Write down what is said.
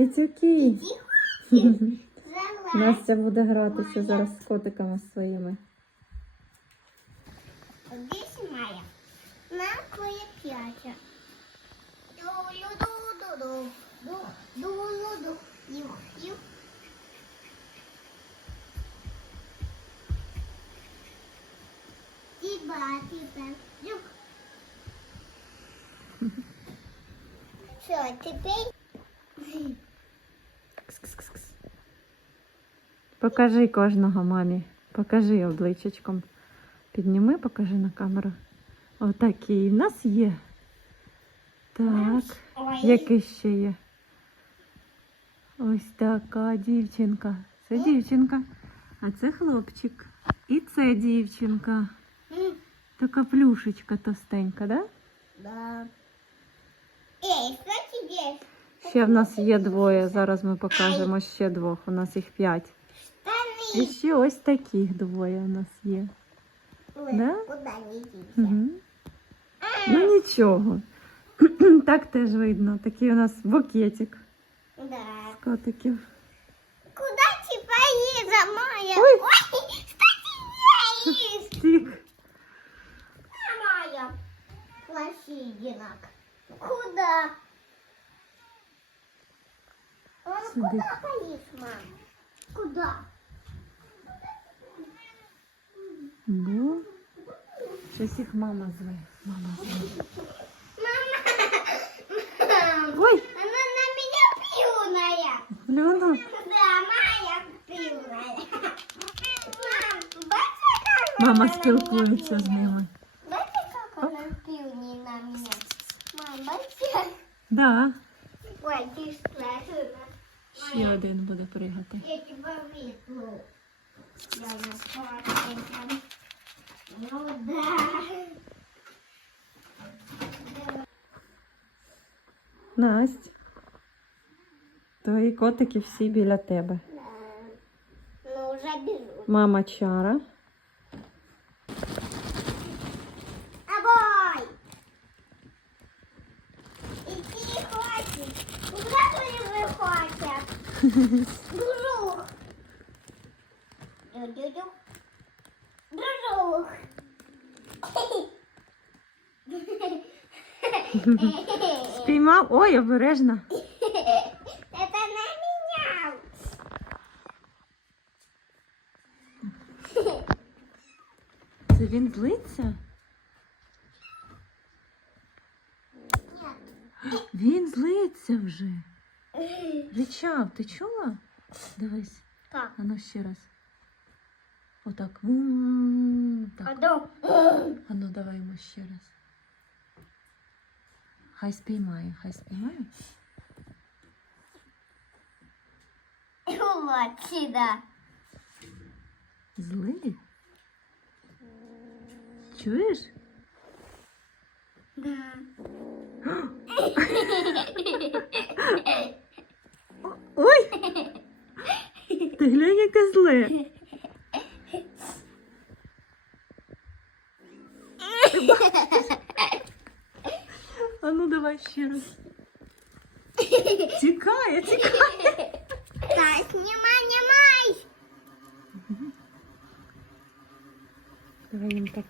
Залазь. Настя буде гратися зараз з котиками своїми. Здесь моя. На твоя пятя. Юх-юх. Тиба, тиба. Юх. Все, теперь... Покажи кожного мамі. Покажи обличчячком. Підніми, покажи на камеру. Отакий в нас є. Так. Який ще є? Ось така дівчинка. Це дівчинка. А це хлопчик. І це дівчинка. Така плюшечка товстенька, да? Да. Эй, что тебе? Ще в нас є двоє. Зараз ми покажемо ще двох. У нас їх п'ять. І Штаны. ще ось таких двоє у нас є. Ой, Да? Куда не идите? Угу. Ну нічого. Так теж видно. Такий у нас букетик Да. з котиків. Куда ты поедешь, Майя? Ой. Ой, что ты едешь? Тік. Майя. Плащидинок. Куда? Мам, Сюда. куда поедешь, мам? Куда? Щось їх мама зве. Мама зве. Мама. Ой, Она на меня пьюная. Люна. Да, Майя бачишь, Мама спілкується з ними. Как она пьюней на меня? Мам, бачишь? Да. Ой, ты страшна. Ще один буде пригати. Я тебя вижу. Я не плачу. Ну да. Настя. Твої котики всі біля тебе. Ну уже бежу. Мама Чара. Обой! Иди хочешь. Куда ты выходишь? Дружух. Дю-дю-дю. Дружух. Спіймав. Ой, обережно. Это на меня. Це він злиться? Він злиться вже. Ричав, ти чула? Дивись. Так. А ну ще раз. Отак. Так. А ну давай йому ще раз. Хай спіймає, хай спіймає. Сюда. Злий. Чуєш? Да. Ой! Ти глянь, яке зле. А ну давай ще раз. Тікає, тікає. Так, снимай, снимай. Давай їм так